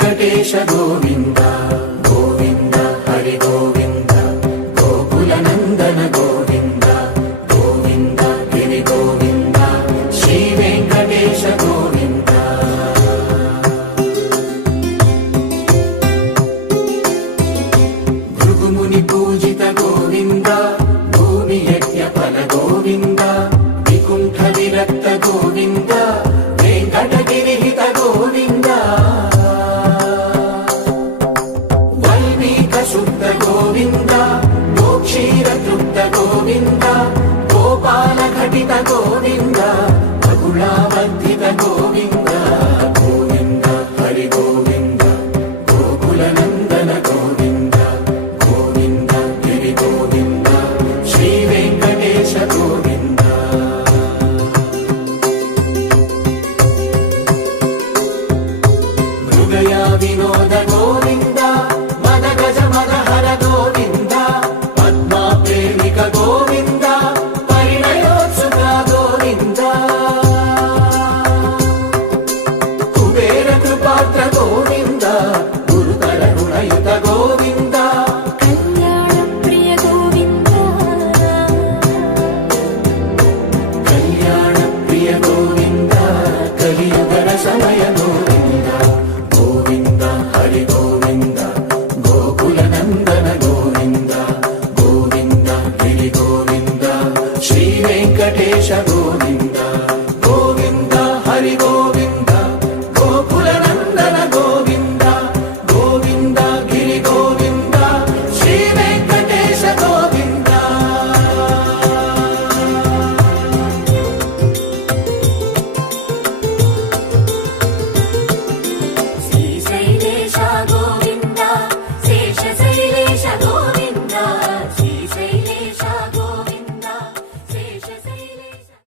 వెంకటేశ గోవింద గోవింద హరి గోవింద గోకుల నందన గోవింద గోవింద గిరి గోవింద శ్రీ వెంకటేశ గోవింద భృగుముని పూజిత గోవింద భూమి యజ్ఞ ఫల గోవింద వికుంఠ విరక్త గోవింద వెంకటగిరి హిత గోవింద శుద్ధ గోవింద గోక్షీర తృప్త గోవింద గోపాల ఘటిత గోవింద బహుళావర్ధిత గోవింద గోవింద హరి గోవింద గోకుల నందన గోవింద గోవింద గిరి గోవింద శ్రీ వెంకటేశ గోవింద హృదయ వినోద